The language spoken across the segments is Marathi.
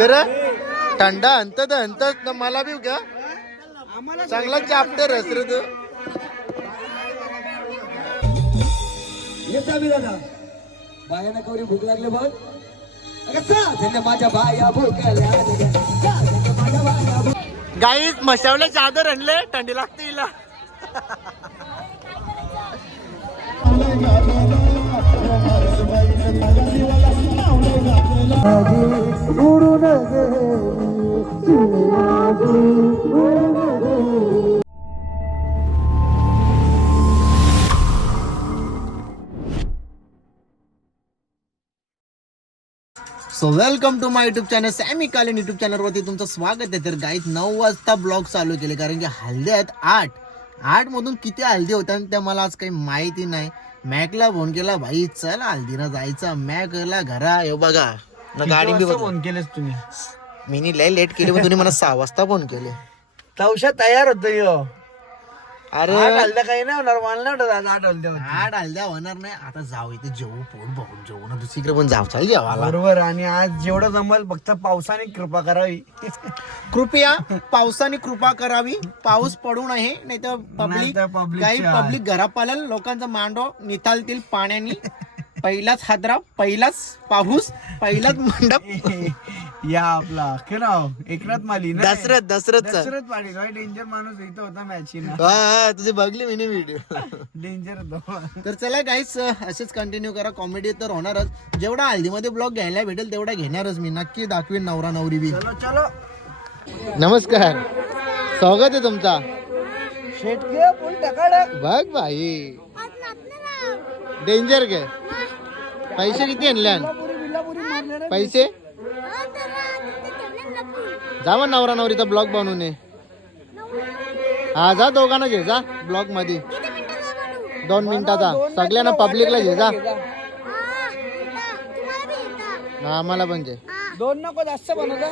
कर. थंडा अंत अंत मला बी का आम्हाला चांगला चापटे रस रे तू. येता मी दादा. बायाना कवरी भूक लागले बघ. अगं माझ्या बाया भूक गाईच मशावले चादर आणले थंडी लागते हिला. So welcome to my YouTube channel Sammy कालीन युट्यूब चॅनलवरती तुमचं स्वागत आहे. तर गाईत नऊ वाजता ब्लॉग चालू केले कारण की हल्दे आहेत आठ. आठमधून किती हल्दी होत्या आणि त्या मला आज काही माहिती नाही. मॅकला फोन केला भाई चल हल्दीनं जायचं. मॅकला घरा येऊ बघा. ना गाडी बी बघा. फोन केलेस तुम्ही? मी लय लेट केली पण तुम्ही मला सहा वाजता फोन केले. तवशा तयार होतो यो. अरे हलदा काही नाही होणार मला नाही वाटत आठ हलद्या होतील. आठ हल्द्या होणार नाही. आता जाऊ इथे जेवू पोट बघून जेवू ना दुसरीकडे पण जाऊ. चाल बरोबर आणि आज जेवढं जमल फक्त पावसाने कृपा करावी. कृपया पावसाने कृपा करावी. पाऊस पडू नये नाही तर पब्लिक नाहीतर public काही च्या- पब्लिक घरा पालन लोकांचा मांडो नितालतील पाण्याने. पहिलाच हादरा पहिलाच पाऊस पहिलाच मंडप. या आपला. नाव एकनाथ माली ना दसरथ दसरथ दशरथ पाटील डेंजर माणूस इथं होता मॅच तुझी बघली मी व्हिडिओ डेंजर होतो. तर चला गाईस असेच कंटिन्यू करा. कॉमेडी तर होणारच. जेवढा हल्दीमध्ये ब्लॉग घ्यायला भेटेल तेवढा घेणारच मी. नक्की दाखवीन नवरा नवरी बी. चलो चलो. नमस्कार. स्वागत आहे तुमचा. शेटके फुल टकाडक बघ भाई डेंजर घे पैसे किती आणले पैसे? जा मग नवरा नवरीचा ब्लॉग बनवून ये. हा जा दोघांना घे जा ब्लॉगमध्ये दोन मिनिटाचा. सगळ्यांना पब्लिकला घे जा. हा, आम्हाला पण घे दोन नको जास्त बनवता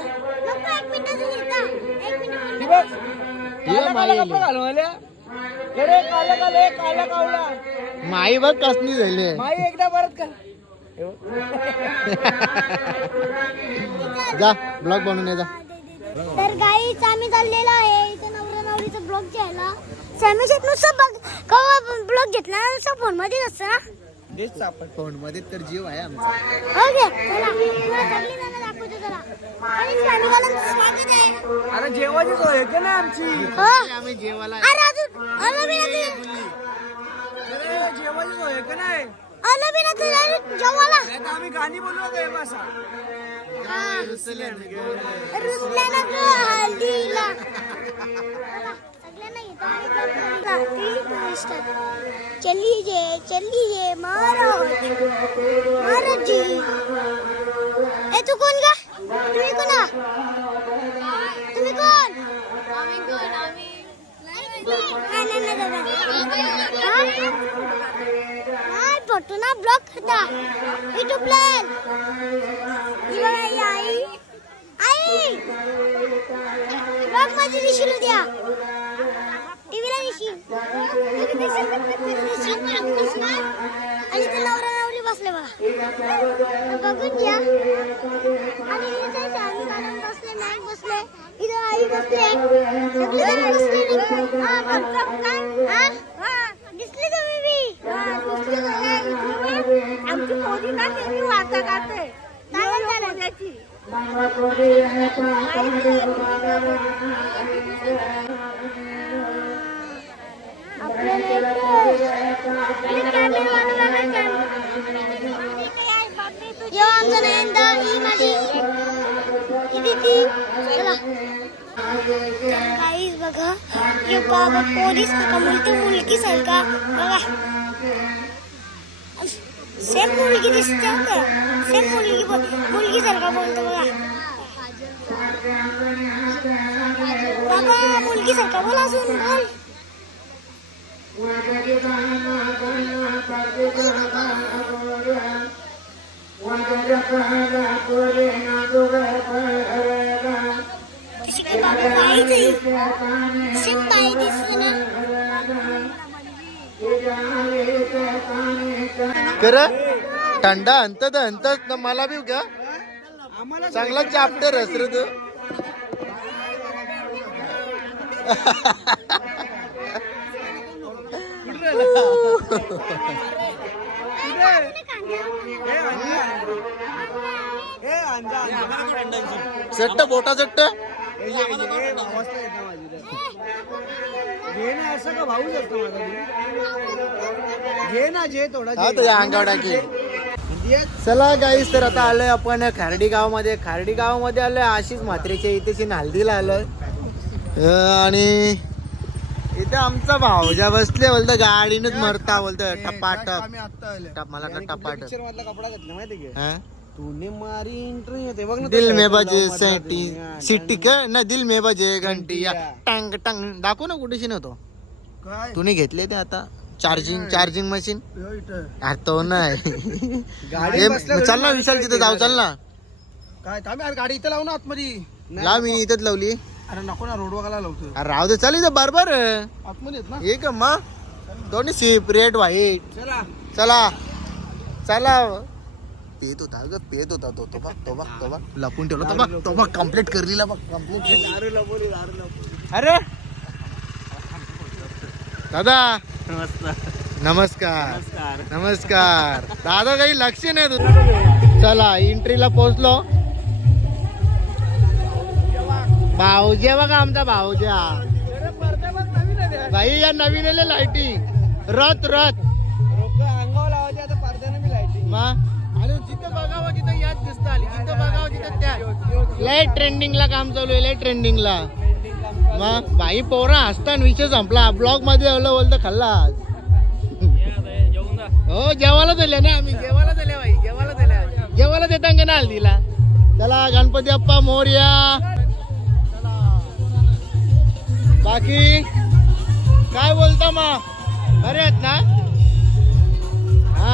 माई. बघ कसली झाली माई एकदा परत कर. जा ब्लॉग बनवून ये जा. तर गाईच आम्ही चाललेला आहे. इथे नवरा नवरीचा ब्लॉग घ्यायला. सॅमी शेट नुसतं बघ कवा ब्लॉग घेतला? नुसतं फोनमध्ये असतं ना? तेच सापड फोनमध्ये तर जीव आहे आमचा. ओके चला. तुला सगळी जण दाखवतो जरा. आणि फॅमिलीवाल्यांचं स्वागत आहे. अरे जेवायची सोय ना आमची? हो. आम्ही जेवायला अरे अजून अरे जेवायची सोय आहे का नाही? आलं बी ना तुझं जेवायला नाही तर आम्ही गाणी बोलवत आहे मासा हा. रुसल्याला तू हल्दीला चला, सगळ्यांना घेतो आणि vlog मध्ये जा. Three, two, start. चलिए चलिए महाराज महाराज जी ए तू कोण का तुम्ही कोण आ? तुम्ही कोण नाही, नाही, नाही, दादा. हा? नाही फोटो ना ब्लॉक करता युट्यूब प्लॅन ही बघा ही आई. आई! ब्लॉगमध्ये दिशील उद्या. टीव्हीला दिशील दिशील. आणि ते नवरा नवरी बसले बघा. बघून घ्या. आणि इथे शाहरुख खान बसले मॅक बसले इथं आई बसले. सगळे जण बसले हा, काय? हा? हा, दिसले तुम्ही बी आमची मोदी ना त्यांनी वार्ता काढते चालेल चालेल यो आमचं नयनदा ही माझी ही दीदी. चला. काहीच बघा यो बाबा पोलीस का मुलगी मुलगी सारखा बघा सेम मुलगी दिसते का सेम मुलगी बोल- मुलगी सारखा बोलतो बघा बाबा मुलगी सारखा बोल अजून बोल कशी काय बाबा बाईच आहे सेम बाई दिसते ना कर थंडा अंत अंत मला बी का चांगला चाप्टर आहेस रे तू. चट्ट बोटा चट्ट घे ना असं का भाऊच असतो माझा घे ना जे थोडा तुझ्या अंगावर टाकेल चला गाईस तर आता आलोय आपण खार्डी गावामध्ये. खार्डी गावामध्ये आलोय. आशिष म्हात्रेच्या इथेची नालदीला आलोय. आणि इथे आमचा भाऊ ज्या बसले बोलतो गाडीनच मरता बोलतो टपाटप. मला का टपाटप? कपडा घातला माहिती? तूने मारी एंट्री होते बघ ना दिल में बजे सेटी. सिटी का ना दिल में बजे घंटी. टंग टंग दाखव ना कुठेशी नव्हतो काय? तुम्ही घेतले ते आता? चार्जिंग चार्जिंग मशीन तो नाही. हे, चल ना विशाल तिथे जाऊ चल ना. काय थांब यार गाडी इथं लावू ना आतमध्ये. लाव मी इथेच लावली. अरे नको ना रोड वगैरे लावतो. अरे राहू दे चल इथं बरोबर आतमध्ये ना. हे का मग. दोन्ही सीप रेड व्हाईट चला. चला. चला. पेत होता ग पेत होता तो तो बघ तो बघ तो बघ. लपून ठेवला. तो बघ तो बघ कंप्लीट करलीला बघ कंप्लीट दारू लपवली दारू लपवली अरे! दादा! नमस्कार. नमस्कार. नमस्कार. दादा काही लक्ष नाही तुझं. चला एंट्रीला पोहोचलो. भाऊजी बघा आमचा भाऊजा. भाई या नवीन आले लाईटिंग रथ रथ. रोक अंगावर लावायचे आता पडद्याने मी मग? जिथं बघावं तिथं जिथं तिथं त्या. लय ट्रेंडिंगला काम चालू आहे लय ट्रेंडिंगला मग भाई पोरा हसताना विषय संपला. ब्लॉगमध्ये एवढं बोलतं खाल्ला हो जेवायला दिल्या ना आम्ही. जेवायला दिल्या भाई जेवायला दिल्या. जेवायला देता का ना हल्दीला? चला गणपती अप्पा मोर्या. बाकी? काय बोलता मग बरे आहेत ना?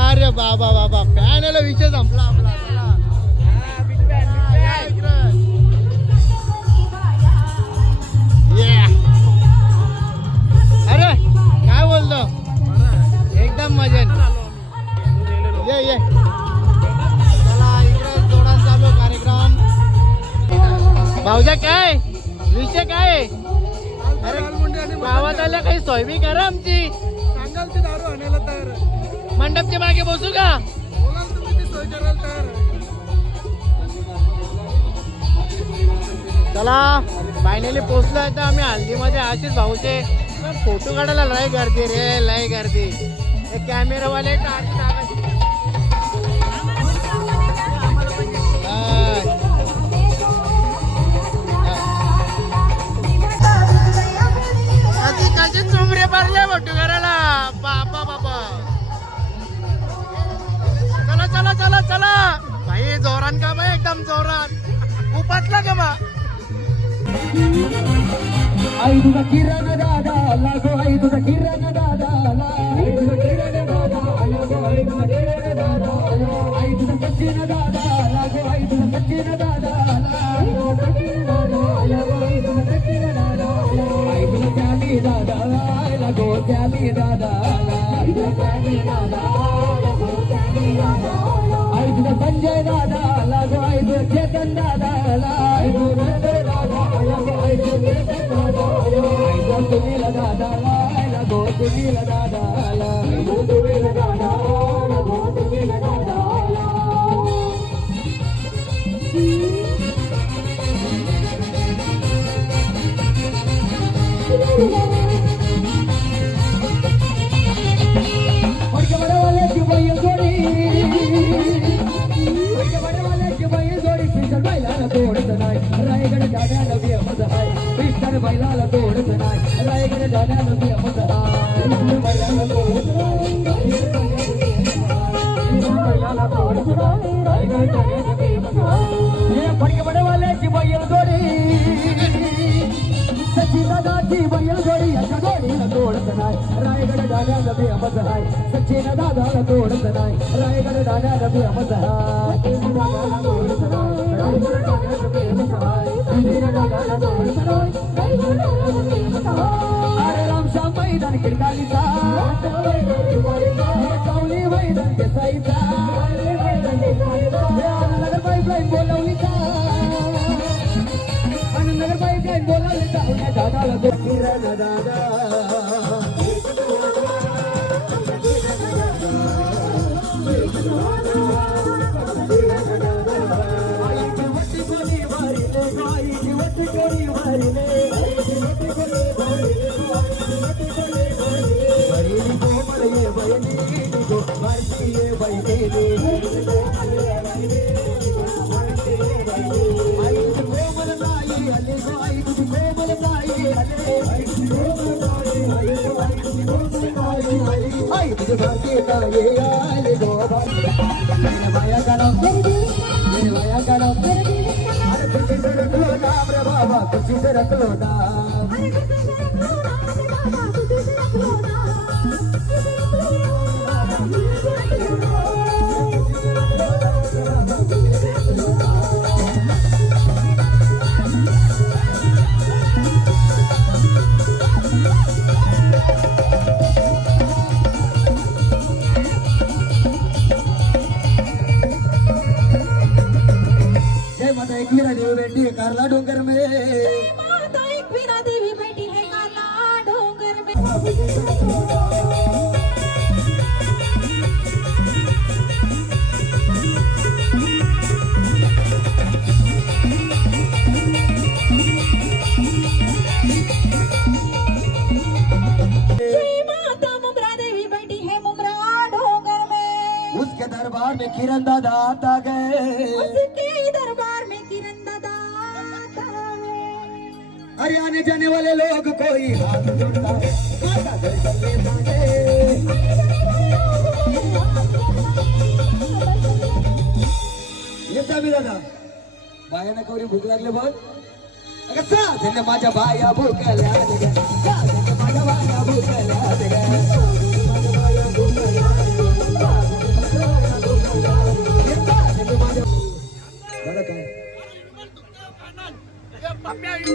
अरे बाबा बाबा. फॅन विषय संपला आपला. अरे काय बोलतो? एकदम मजेत. ये ये. चला कार्यक्रम. भाऊजा काय? विषय काय? अरे गावात आल्या काही सोयबी करा आमची. सांगाल ते दारू आणायला तर मंडपच्या मागे बसू का? सोय कराल तर चला फायनली पोहोचलोय तर आम्ही हल्दीमध्ये आशिष भाऊचे. फोटो काढायला लय गर्दी रे लय गर्दी. हे कॅमेरावाले का चुमरे भरले फोटो करायला बापा बापा चला चला चला चला. भाई जोरान का भाई एकदम जोरान. उपाटला का बा? आई तुझा किरण दादा लागो आई तुझा किरण दादा आई तुझा किरण दादा लागो आई तुझा किरण दादा आई तुझा सचिन दादा लागो आई तुझा सचिन दादा आई तुझा सचिन दादा लागो आई तुझा सचिन दादा आई तुझा श्यामी दादा लागो श्यामी दादा आई तुझा श्यामी दादा लागो श्यामी आई तुझा सुनील दादा लागो सुनील दादा आई तुझा सुनील दादा लागो सुनील दादा पडके तोडत नाही. रायगड दाण्याला मी अमज हाय. सचिन दादाला तोडत नाही. रायगड दाण्याला मी अमज हाय. अरे रामश्याम मैदान खिडकालीचा. सावली मैदान केसाईचा. नगर पाईपलाईन लाईन बोलवली का दादाला किरण दादा बाबा तुझी से रखलो नाम दरबार में किरण दादा आता गए। उसके दरबार में किरण दादा आता अरे आने जाने वाले लोग कोई हाथ येता मी दादा बायाना कवरी भूक लागले बघ अगं सा झाल्या माझ्या बाया भूकल्या माझ्या बाया भूकल्या रे ग. माझ्या बाया भूकल्या पैके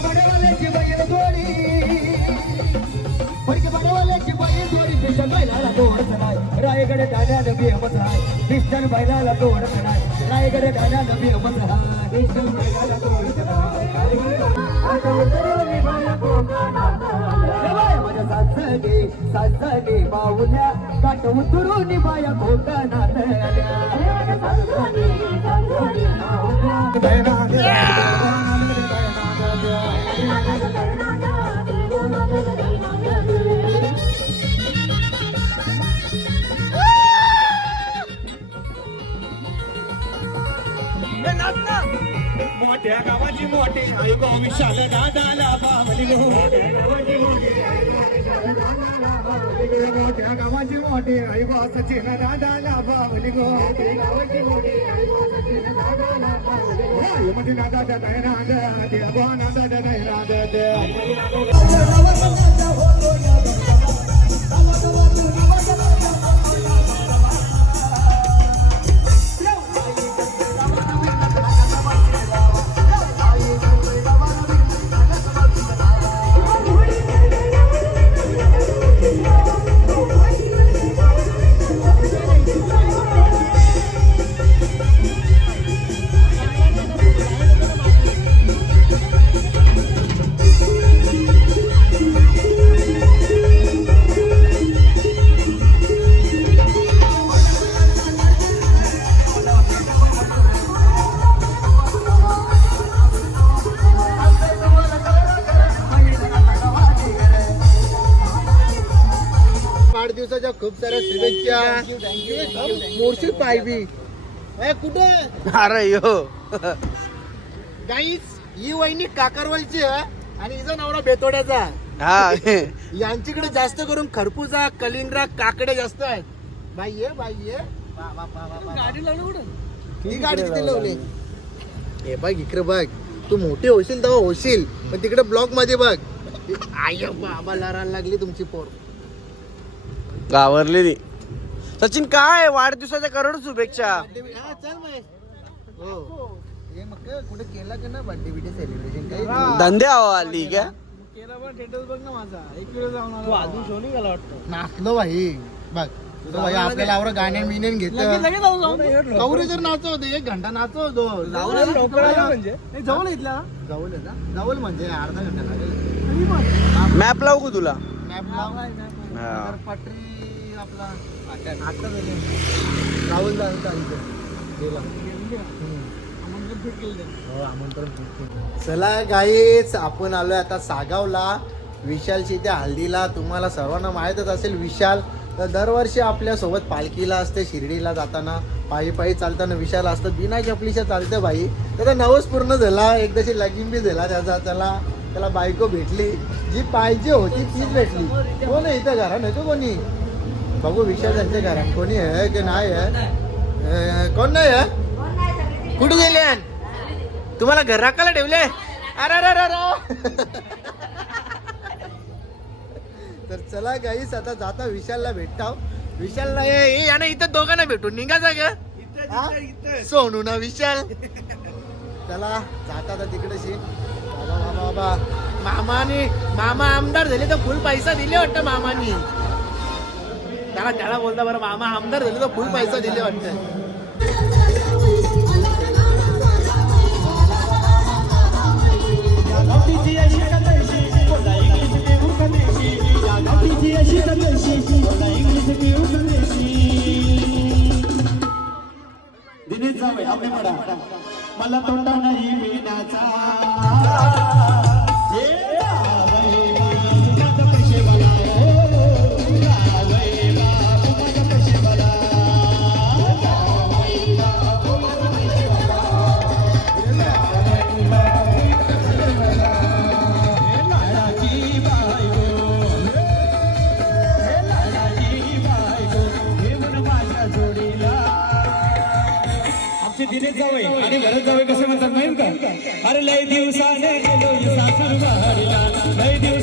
भाड्यावाल्याची बैल जोडी पैके भाड्यावाल्याची बैल जोडी पिस्टन बैलाला तोडत नाही. रायगड ठाण्यानं बेमत आहे. पिस्टन बैलाला तोडत नाही. रायगड नाही. सासगे सासगे माऊल्या काट उतरून बाया कोकणात मोठ्या गावाची मोठे आई गो विशाल दादाला बावली. गो मोठ्या गावाची मोठे आई गो सचिन दादाला बावली गो मध्ये नादा नाही राज देवा दादा नाही राज पायबी ए कुठे? अरे यो. ही वहिनी काकारवालची आहे आणि हिचा नवरा बेतोड्याचा हा. यांच्याकडे जास्त करून खरपूजा कलिंगरा काकडे जास्त आहेत. बाई ये बाई ये. गाडी ही गाडी तिथे लावली. हे बघ इकडे बघ. तू मोठी होशील तेव्हा होशील पण तिकडे ब्लॉकमध्ये बघ. आय बाबा लढायला लागली तुमची पोर. गावरली ती. सचिन काय वाढदिवसाच्या करोड शुभेच्छा. हा, चल मग हो. हे मग कुठे केला का ना बर्थडे बिडे सेलिब्रेशन काही धंदे आली क्या नाचलो भाई. बघ तो भाई आपल्याला आवडं गाण्या बिण्यान घेतलं कवरे जर नाचव होते एक घंटा नाचव होतो. म्हणजे. जवळ इथला. का जवळ म्हणजे अर्धा घंटा लागेल. मॅप लावू का तुला? मॅप लाव. हा. तर पटरी आपला. आता राहुल चला गाईच आपण आलोय आता सागावला. विशालची त्या हल्दीला तुम्हाला सर्वांना माहीतच असेल विशाल. तर दरवर्षी आपल्यासोबत पालखीला असते शिर्डीला जाताना. पायी पायी चालताना विशाल असतं. बिना चपलीच्या चालतं बाई. त्याचा नवस पूर्ण झाला. एकदाशी लगीन बी झाला त्याचा. त्याला त्याला बायको भेटली. जी पाहिजे होती तीच भेटली. कोण इथं घरा नाही तो कोणी. बघू विशाल त्यांच्या घरात कोणी आहे की नाही आहे? कोण नाही आहे? कुठे गेले तुम्हाला घर राखायला ठेवले? अरे अरे अरे तर चला गाईस आता जाता विशालला भेटता. विशालला याने इथं दोघांना भेटून निघायचा ग सोनू ना विशाल. चला जाता आता तिकडेशी बाबा बाबा बाबा. मामाने मामा आमदार झाले तर फुल पैसा दिले वाटतं मामानी. त्याला त्याला बोलता बरं मामा आमदार झाले तर फुल पैसा दिले वाटतं दिनेश जावे आपले मला तोंडा नाही विनाचा आणि भरत कसे म्हणतात माहीत का? अरे लय दिवसाने गेलो सासूर लय दिवस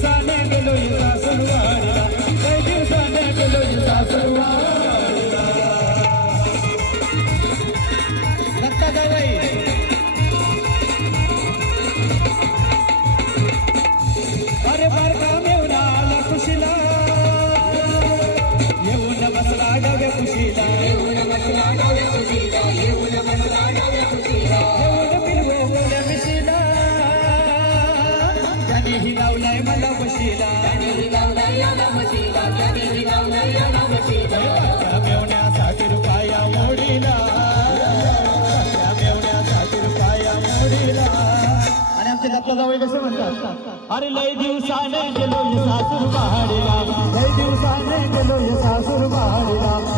अरे लय दिवसाने गेलो सासूर पहाडीला. लय दिवसाने गेलो सासूर पहाडीला.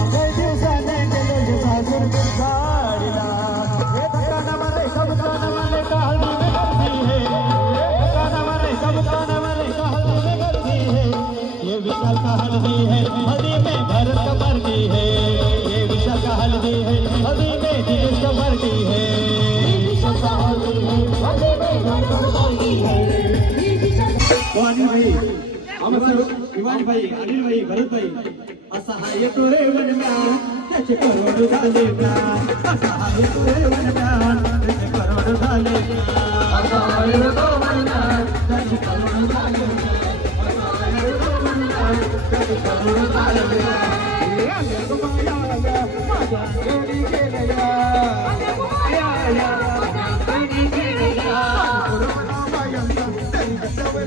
तो अनिल भाई आमचं भाई अनिल भाई भरत भाई असा हा येतो रे वनम्यान त्याचे करोड झाले प्राण असा हा येतो रे वनम्यान त्याचे करोड झाले असा हा येतो वनम्यान, त्याचे करोड झाले असा हा येतो वनम्यान, त्याचे करोड झाले माझ्या अंगणी गेल्या.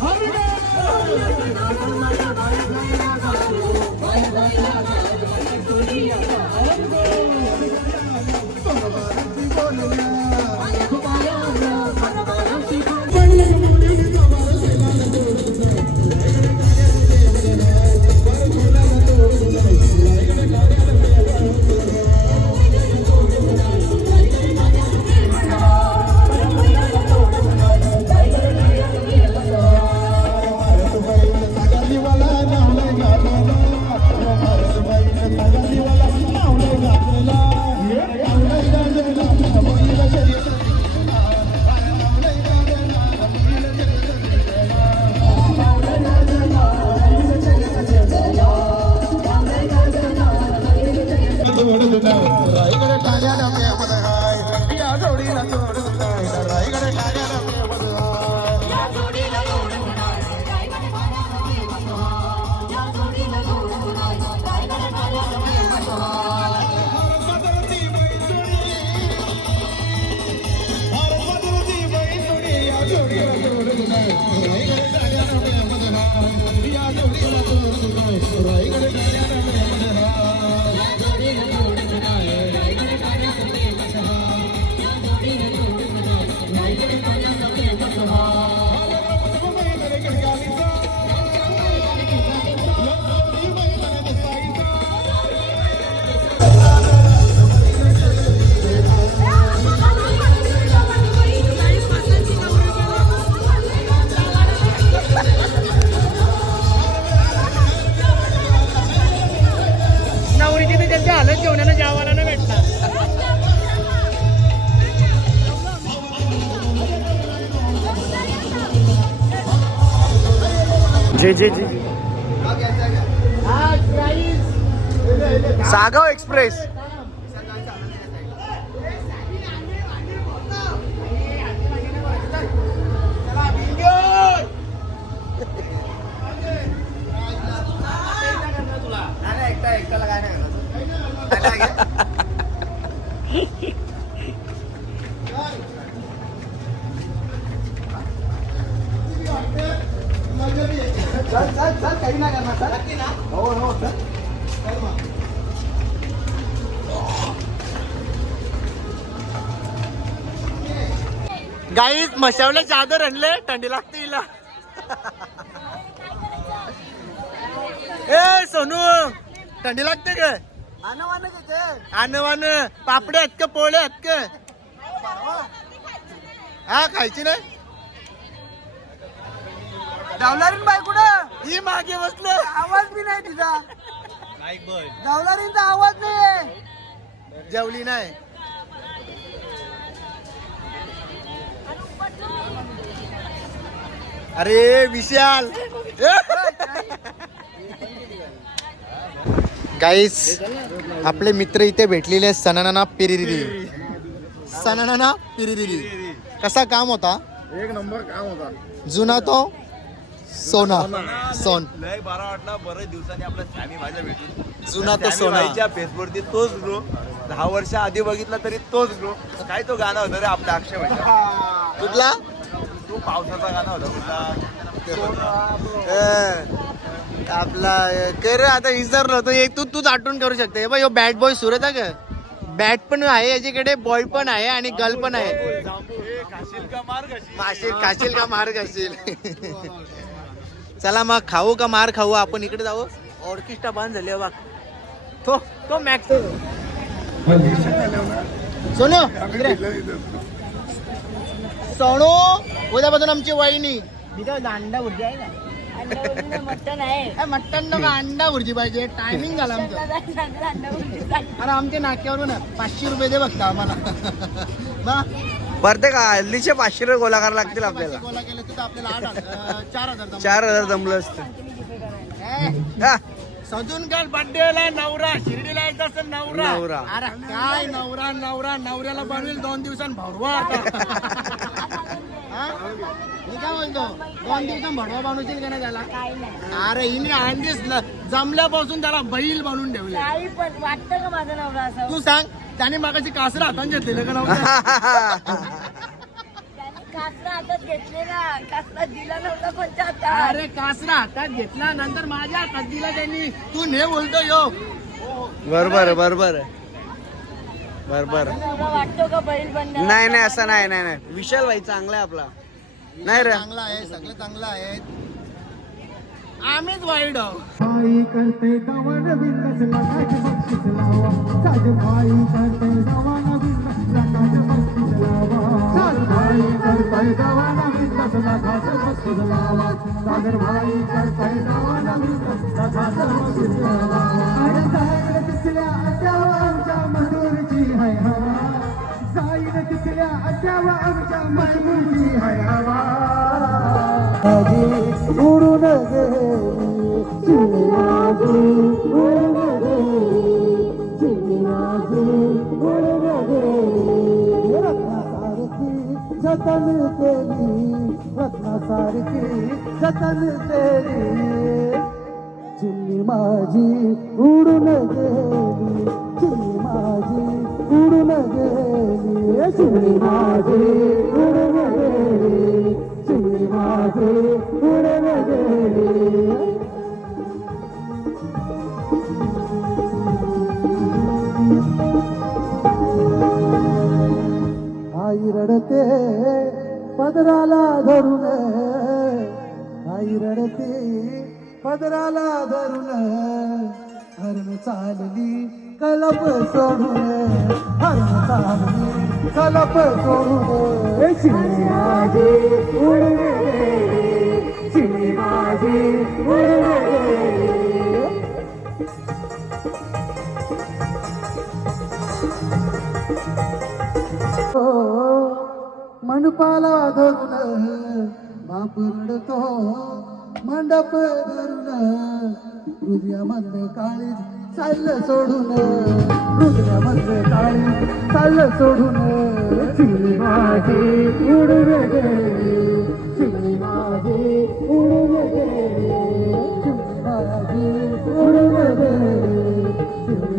Hadi be! जे जे जे सागाव एक्सप्रेस. गाईच मशावले चादर आणले थंडी लागते हिला. ए सोनू थंडी लागते का आण वान पापडे आहेत का पोळे आहेत का? हा खायची नाही? डावलारीन बाई कुठं? ही मागे बसलो. आवाज बी नाही तिचा. डावलारींचा आवाज नाही जेवली नाही. अरे विशाल. गाईस आपले मित्र इथे भेटलेले आहेत सनाना पिरिरिरी. सनाना पिरिरिरी. कसा काम होता? एक नंबर काम होता. जुना तो? सोना. सोन लय बारा वाटला बरेच दिवसांनी आपला सॅमी भाज्या भेटून. जुना तो सोना. फेसबुकवरती तोच ग्रो. दहा वर्ष आधी बघितला तरी तोच ग्रो. काय तो गाणं होतं रे आपल्या अक्षय कुठला? तो पावसाचा गाणं होता कुठला? आपला कर आता विसरलो. तो एक तू तूच आठवण करू शकते. हे ह्यो बॅट बॉय सुरत आहे का? बॅट पण आहे याच्याकडे बॉय पण आहे आणि गर्ल पण आहे. खाशील का मार खाशील का मार खाशील चला मग खाऊ का मार खाऊ आपण इकडे जाऊ. ऑर्केस्ट्रा बंद झाली बघ. तो तो मॅक्स सोनू सोनू उद्यापासून आमची वहिनी. अंडा भुर्जी आहे ना. मटण आहे. मटन नको अंडा भुर्जी पाहिजे. टायमिंग झाला आमचं. अरे आमच्या नाक्यावरून पाचशे रुपये दे बघता आम्हाला. बा प्रत्येक हल्लीचे पाचशे रुपये गोला करायला लागतील केले तर आपल्याला आठ हजार अं, चार हजार जमले. चार हजार जमलं असतं. ए, हा, सजून काल बर्थडेला नवरा शिर्डीला असेल नवरा. नवरा. अरे काय नवरा नवरा नवऱ्याला बनवेल दोन दिवसांनी भरवा आता. हा? मी काय बोलतो? दोन दिवसांनी भरवा बनवशील का नाही त्याला? काही नाही अरे हिने अंडीच जमल्यापासून त्याला बैल बनवून ठेवले. काही पण वाटतं का माझा नवरा असं? तू सांग. त्याने मागाची कासर हातात घेतलेलं का नव्हतं? त्याने कासरा हातात घेतले ना. कासरा दिला नव्हता कोणत्या हातात अरे कासरा हातात घेतला नंतर माझ्या हातात दिला त्यांनी. तू ने बोलतो यो. बरोबर बरोबर बरोबर नवरा वाटतो का बैल बनणार? नाही नाही असं नाही नाही नाही. विशाल भाई चांगला आहे आपला. नाही रे? चांगला आहे सगळं चांगलं आहे आम्हीच वाईट आहोत. भाई करते गवन बिंदस लगाज बक्षीस लावा. साज भाई करते गवन बिंदस बक्षीस लावा. साज भाई करते गवन बिंदस लगाज बक्षीस लावा. सागर भाई करते बिंदस बक्षीस लावा. आमच्या मधुरची हवा जाईल तिथल्या अड्यावर आमच्या मधुरची है हवा उडून जतन तेरी रत्नासारखी जतन केली. चिमणी माझी उडून गेली चिमणी माझी उडून गेली चिमणी माझी उडून गेली चिमणी माझी उडून गेली आई रडते पदराला धरून. आई रडते पदराला धरून. हरण चालली कलप सोडून हरण चालली कलप सोडून चिमणी माझी उडून गेली चिमणी माझी उडून गेली मंडपाला धरून बाप रडतो मंडप धरून हृदयामधलं काळी चाललं सोडून रुद्र म्हणजे काळी. चाललं सोडून चिमणी माझी उडून गेली. चिमणी माझी उडून गेली. चिमणी माझी उडून गेली.